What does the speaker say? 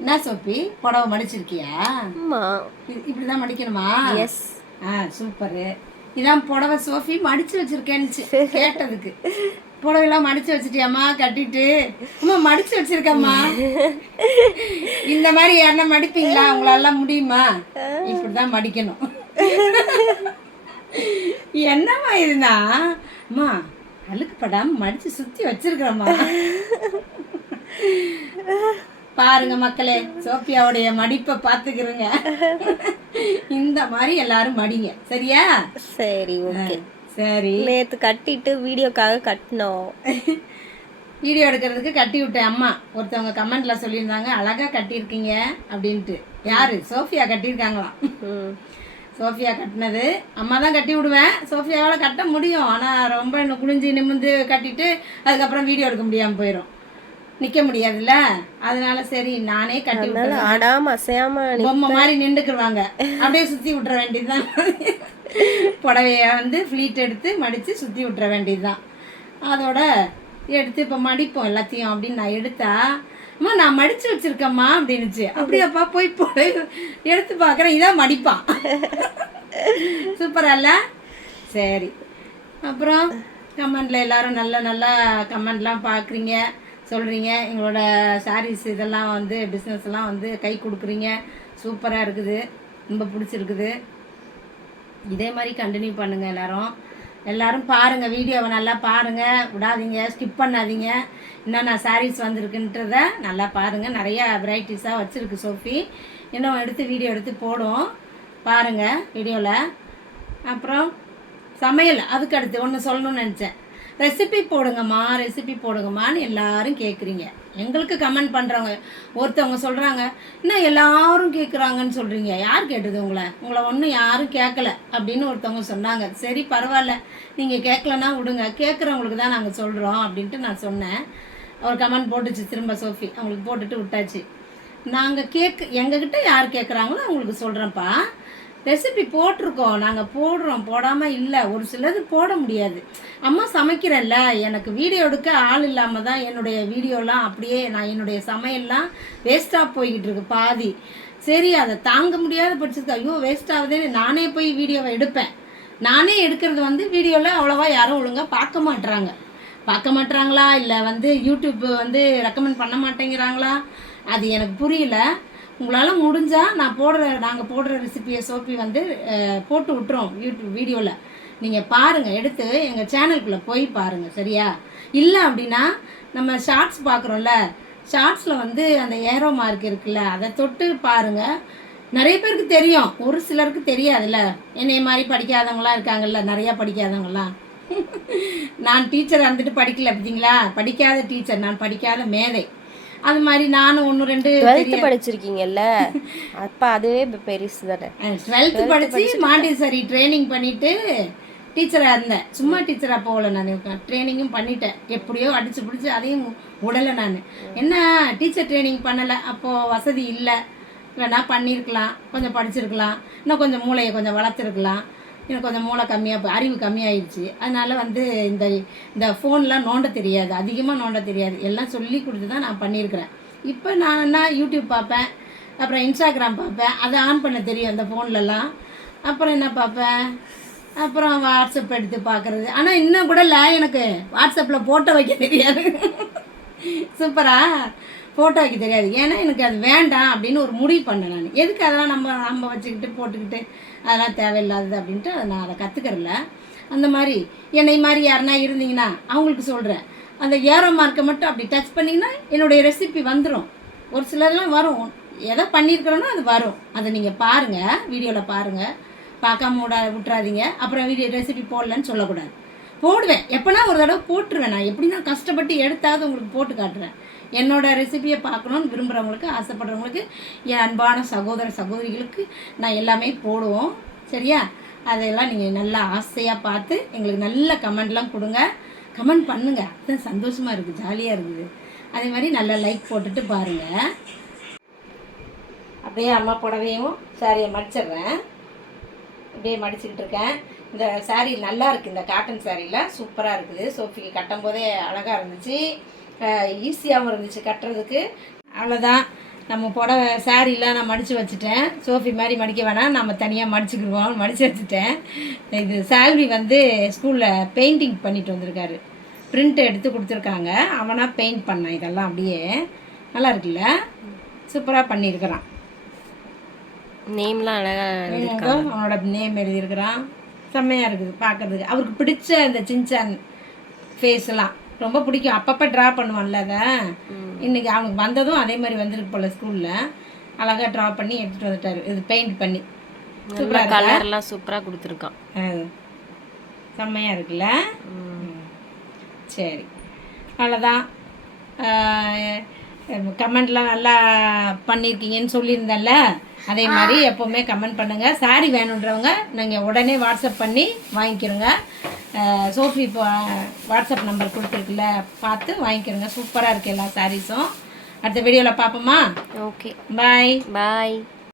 என்ன சோப்பி புடவை மடிச்சிருக்கியா? ஆமா. இப்படிதான் மடிக்கணுமா? எஸ். சூப்பரு. இதான் புடவை சோஃபி மடிச்சு வச்சிருக்கேன்னு கேட்டதுக்கு. புடவைலாம் மடிச்சு வச்சிட்டியாம்மா கட்டிட்டு? அம்மா மடிச்சு வச்சிருக்கம்மா. இந்த மாதிரி யாருன்னா மடிப்பீங்களா? உங்களாலாம் முடியுமா? இப்படிதான் மடிக்கணும். என்னம்மா இதுனா? அம்மா அழுக்கு படாம மடிச்சு சுத்தி வச்சிருக்கிறம்மா. பாருங்க மக்களே, சோஃபியாவுடைய மடிப்பை பார்த்துக்கிறங்க. இந்த மாதிரி எல்லாரும் மடிங்க, சரியா? சரி, ஓகே. சரி, நேற்று கட்டிட்டு வீடியோக்காக கட்டினோம். வீடியோ எடுக்கிறதுக்கு கட்டி விட்டேன். அம்மா ஒருத்தவங்க கமெண்ட்ல சொல்லியிருந்தாங்க அழகா கட்டியிருக்கீங்க அப்படின்ட்டு. யாரு? சோஃபியா கட்டியிருக்காங்களாம். சோஃபியா கட்டினது அம்மா தான் கட்டி விடுவேன். சோஃபியாவால் கட்ட முடியும், ஆனால் ரொம்ப குனிஞ்சு நிமிந்து கட்டிட்டு அதுக்கப்புறம் வீடியோ எடுக்க முடியாமல் போயிடும், நிற்க முடியாதுல்ல. அதனால சரி நானே கட்டி விட்டுறேன். ஆடாம அசையாம பொம்மை மாதிரி நின்றுக்குருவாங்க, அப்படியே சுற்றி விட்டுற வேண்டியதுதான். புடவைய வந்து ஃப்ளீட் எடுத்து மடித்து சுற்றி விட்டுற வேண்டியதுதான். அதோட எடுத்து இப்போ மடிப்போம் எல்லாத்தையும் அப்படின்னு நான் எடுத்தா, அம்மா நான் மடித்து வச்சுருக்கேம்மா அப்படின்னுச்சு. அப்படியாப்பா போய் புடவை எடுத்து பார்க்குறேன், இதான் மடிப்பான். சூப்பரால. சரி, அப்புறம் கமெண்டில் எல்லோரும் நல்ல நல்ல கமெண்ட்லாம் பார்க்குறீங்க, சொல்கிறீங்க. எங்களோட சாரீஸ் இதெல்லாம் வந்து பிஸ்னஸ்லாம் வந்து கை கொடுக்குறீங்க. சூப்பராக இருக்குது, ரொம்ப பிடிச்சிருக்குது. இதே மாதிரி கண்டினியூ பண்ணுங்கள் எல்லோரும் பாருங்கள், வீடியோவை நல்லா பாருங்கள், விடாதீங்க, ஸ்கிப் பண்ணாதீங்க. என்னென்ன சாரீஸ் வந்திருக்குன்றத நல்லா பாருங்கள். நிறையா வெரைட்டிஸாக வச்சுருக்கு சோஃபி. இன்னும் வீடியோ எடுத்து போடும், பாருங்கள் வீடியோவில். அப்புறம் சமையல், அதுக்கு அடுத்து ஒன்று சொல்லணும்னு நினச்சேன். ரெசிபி போடுங்கம்மான்னு எல்லாரும் கேட்குறீங்க. எங்களுக்கு கமெண்ட் பண்ணுறவங்க ஒருத்தவங்க சொல்கிறாங்க, என்ன எல்லாரும் கேட்குறாங்கன்னு சொல்கிறீங்க, யார் கேட்டது உங்களை ஒன்றும் யாரும் கேட்கல அப்படின்னு ஒருத்தவங்க சொன்னாங்க. சரி பரவாயில்ல, நீங்கள் கேட்கலன்னா விடுங்க, கேட்குறவங்களுக்கு தான் நாங்கள் சொல்கிறோம் அப்படின்ட்டு நான் சொன்னேன். ஒரு கமெண்ட் போட்டுச்சு திரும்ப சோஃபி, அவங்களுக்கு போட்டுட்டு விட்டாச்சு. நாங்கள் எங்ககிட்ட யார் கேட்குறாங்களோ அவங்களுக்கு சொல்கிறேன்ப்பா. ரெசிபி போட்டிருக்கோம், நாங்கள் போடுறோம், போடாமல் இல்லை. ஒரு சிலது போட முடியாது. அம்மா சமைக்கிறேன்ல, எனக்கு வீடியோ எடுக்க ஆள் இல்லாமல் தான் என்னுடைய வீடியோலாம் அப்படியே நான் என்னுடைய சமையல்லாம் வேஸ்ட்டாக போய்கிட்டு இருக்கு பாதி. சரி, அதை தாங்க முடியாத பட்சத்துக்கு ஐயோ வேஸ்ட் ஆகுதுன்னு நானே போய் வீடியோவை எடுப்பேன். நானே எடுக்கிறது வந்து வீடியோவில் அவ்வளோவா யாரும் ஒழுங்காக பார்க்க மாட்டுறாங்களா, இல்லை வந்து யூடியூப் வந்து ரெக்கமெண்ட் பண்ண மாட்டேங்கிறாங்களா, அது எனக்கு புரியல. உங்களால் முடிஞ்சால் நாங்கள் போடுற ரெசிபியை சோஃபி வந்து போட்டு விட்டுறோம் யூடியூப் வீடியோவில். நீங்கள் பாருங்கள், எடுத்து எங்கள் சேனலுக்குள்ளே போய் பாருங்கள், சரியா? இல்லை அப்படின்னா நம்ம ஷார்ட்ஸ் பார்க்குறோம்ல, ஷார்ட்ஸில் வந்து அந்த ஏரோ மார்க் இருக்குல்ல, அதை தொட்டு பாருங்கள். நிறைய பேருக்கு தெரியும், ஒரு சிலருக்கு தெரியாதுல்ல. என்னைய மாதிரி படிக்காதவங்களாம் இருக்காங்கல்ல, நிறையா படிக்காதவங்களாம். நான் டீச்சராக இருந்துட்டு படிக்கல, பார்த்தீங்களா? படிக்காத டீச்சர், நான் படிக்காத மேதை. அது மாதிரி நானும் 1-2 படிச்சிருக்கீங்கல்ல, அப்போ அதுவே பெருசு தானே. 12th படித்து மாண்டிசரி ட்ரைனிங் பண்ணிவிட்டு டீச்சராக இருந்தேன். சும்மா டீச்சராக போகல, நான் ட்ரைனிங்கும் பண்ணிட்டேன். எப்படியோ அடித்து பிடிச்சி அதையும் விடலை. நான் என்ன டீச்சர் ட்ரைனிங் பண்ணலை, அப்போது வசதி இல்லை, இல்லைன்னா பண்ணியிருக்கலாம், கொஞ்சம் படிச்சிருக்கலாம், இன்னும் கொஞ்சம் மூளையை கொஞ்சம் வளர்த்துருக்கலாம். எனக்கு கொஞ்சம் மூளை அறிவு கம்மியாயிடுச்சு. அதனால் வந்து இந்த ஃபோன்லாம் நோண்ட தெரியாது, அதிகமாக நோண்ட தெரியாது. எல்லாம் சொல்லி கொடுத்து தான் நான் பண்ணியிருக்கிறேன். இப்போ நான் என்ன யூடியூப் பார்ப்பேன், அப்புறம் இன்ஸ்டாகிராம் பார்ப்பேன், அதை ஆன் பண்ண தெரியும் அந்த ஃபோன்லலாம். அப்புறம் என்ன பார்ப்பேன், அப்புறம் வாட்ஸ்அப் எடுத்து பார்க்குறது. ஆனால் இன்னும் கூட இல்லை, எனக்கு வாட்ஸ்அப்பில் ஃபோட்டோ வைக்க தெரியாது. சூப்பரா ஃபோட்டோ வைக்க தெரியாது. ஏன்னா எனக்கு அது வேண்டாம் அப்படின்னு ஒரு முடிவு பண்ணேன் நான். எதுக்கு அதெல்லாம் நம்ம வச்சுக்கிட்டு போட்டுக்கிட்டு அதெல்லாம் தேவையில்லாதது அப்படின்ட்டு நான் அதை கற்றுக்கறல. அந்த மாதிரி என்னை மாதிரி யாருன்னா இருந்தீங்கன்னா அவங்களுக்கு சொல்கிறேன், அந்த ஏரோ மார்க்கை மட்டும் அப்படி டச் பண்ணிங்கன்னா என்னுடைய ரெசிபி வந்துடும். ஒரு சிலர்லாம் வரும், எதை பண்ணியிருக்கிறோன்னா அது வரும். அதை நீங்கள் பாருங்கள், வீடியோவில் பாருங்கள், பார்க்காம விட்டுறாதீங்க. அப்புறம் ரெசிபி போடலன்னு சொல்லக்கூடாது. போடுவேன், எப்போனா ஒரு தடவை போட்டுருவேன். நான் எப்படின்னா கஷ்டப்பட்டு எடுத்தாவது உங்களுக்கு போட்டு காட்டுறேன். என்னோடய ரெசிபியை பார்க்கணுன்னு விரும்புகிறவங்களுக்கு, ஆசைப்படுறவங்களுக்கு, என் அன்பான சகோதரிகளுக்கு நான் எல்லாமே போடுவோம், சரியா? அதையெல்லாம் நீங்கள் நல்லா ஆசையாக பார்த்து எங்களுக்கு நல்ல கமெண்ட்லாம் கொடுங்க, கமெண்ட் பண்ணுங்கள். அதுதான் சந்தோஷமாக இருக்குது, ஜாலியாக இருக்குது. அதே மாதிரி நல்லா லைக் போட்டுட்டு பாருங்கள். அப்படியே அம்மா புடவையும் சாரியை மடிச்சிடுறேன். அப்படியே மடிச்சுக்கிட்டு இருக்கேன். இந்த சாரீ நல்லா இருக்குது, இந்த காட்டன் சாரியில் சூப்பராக இருக்குது. சோஃபிக்கு கட்டும் போதே அழகாக இருந்துச்சு, ஈஸியாகவும் இருந்துச்சு கட்டுறதுக்கு. அவ்வளோதான், நம்ம புடவை சாரீலாம் நான் மடித்து வச்சுட்டேன். சோஃபி மாதிரி மடிக்க வேணாம், நம்ம தனியாக மடிச்சுக்கிடுவோம், மடித்து வச்சுட்டேன். இது சால்வி வந்து ஸ்கூலில் பெயிண்டிங் பண்ணிட்டு வந்திருக்காரு. பிரிண்ட் எடுத்து கொடுத்துருக்காங்க, அவனாக பெயிண்ட் பண்ணான். இதெல்லாம் அப்படியே நல்லா இருக்குல்ல, சூப்பராக பண்ணியிருக்கிறான். நேம்லாம் அழகாக அவனோட நேம் எழுதியிருக்கிறான். செம்மையாக இருக்குது பார்க்குறதுக்கு. அவருக்கு பிடிச்ச அந்த சின்சான் ஃபேஸ்லாம் ரொம்ப பிடிக்கும். அப்பப்போ ட்ரா பண்ணுவான்ல அதை. இன்றைக்கி அவனுக்கு வந்ததும் அதே மாதிரி வந்திருக்கு போல். ஸ்கூலில் அழகாக ட்ரா பண்ணி எடுத்துகிட்டு வந்துட்டார். இது பெயிண்ட் பண்ணி சூப்பராக கலர்லாம் சூப்பராக கொடுத்துருக்கான். செம்மையாக இருக்குல்ல. சரி, அவ்வளோதான். கமெண்ட்லாம் நல்லா பண்ணியிருக்கீங்கன்னு சொல்லியிருந்தேன்ல, அதே மாதிரி எப்போவுமே கமெண்ட் பண்ணுங்கள். சாரி வேணுன்றவங்க நீங்கள் உடனே வாட்ஸ்அப் பண்ணி வாங்கிக்கிறோங்க. சோஃபி இப்போ வாட்ஸ்அப் நம்பர் கொடுத்துருக்குல்ல, பார்த்து வாங்கிக்கிறோங்க. சூப்பராக இருக்குது எல்லா சாரீஸும். அடுத்த வீடியோவில் பார்ப்போமா? ஓகே, பாய் பாய்.